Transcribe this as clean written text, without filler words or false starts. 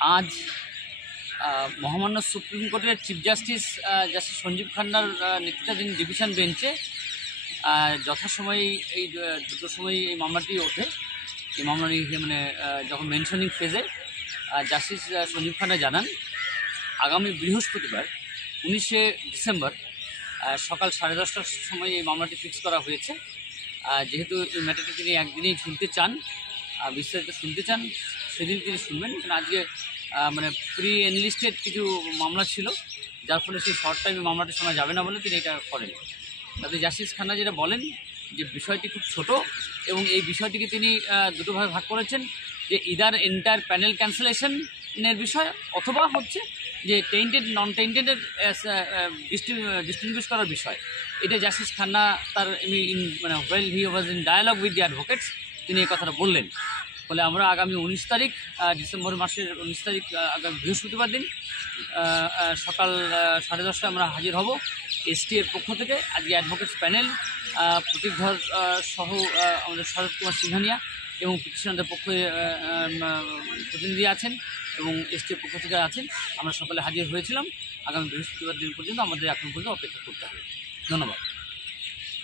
আজ মহামান্য সুপ্রিম কোর্টের চিফ জাস্টিস জাস্টিস সঞ্জীব খান্নার নেতৃত্বাধীন ডিভিশন বেঞ্চে যথাসময়ে এই দুটোর সময় এই মামলাটি ওঠে। এই মামলাটি মানে যখন মেনশনিং ফেজে জাস্টিস সঞ্জীব খান্না জানান আগামী বৃহস্পতিবার 19শে ডিসেম্বর সকাল 10:30টার সময় এই মামলাটি ফিক্স করা হয়েছে। যেহেতু এই ম্যাটারটি তিনি একদিনেই শুনতে চান, বিস্তারিত শুনতে চান, সেদিন তিনি শুনবেন। কারণ আজকে মানে প্রি এনলিস্টেড কিছু মামলা ছিল, যার ফলে সেই শর্ট টাইমে মামলাটি শোনা যাবে না বলে তিনি এটা করেন। তাতে জাস্টিস খান্না যেটা বলেন যে বিষয়টি খুব ছোট এবং এই বিষয়টিকে তিনি দুটোভাবে ভাগ করেছেন, যে ইদার এন্টায়ার প্যানেল ক্যান্সেলেশনের বিষয় অথবা হচ্ছে যে টেন্টেড নন টেন্টেডের ডিস্টিংগুইশ করার বিষয়। এটা জাস্টিস খান্না তার মানে well he was in dialogue with the advocates তিনি এই কথাটা বললেন। ফলে আমরা আগামী 19 তারিখ ডিসেম্বর মাসের 19 তারিখ আগামী বৃহস্পতিবার দিন সকাল 10:30টায় আমরা হাজির হব এসটি এর পক্ষ থেকে। আজকে অ্যাডভোকেটস প্যানেল প্রতীক ধর সহ আমাদের শরৎ কুমার সিংহানিয়া এবং পিটিশনারদের পক্ষে প্রতিনিধি আছেন এবং এসটি এর পক্ষ থেকে আছেন। আমরা সকালে হাজির হয়েছিলাম। আগামী বৃহস্পতিবার দিন পর্যন্ত আমাদের এখন পর্যন্ত অপেক্ষা করতে হবে। ধন্যবাদ।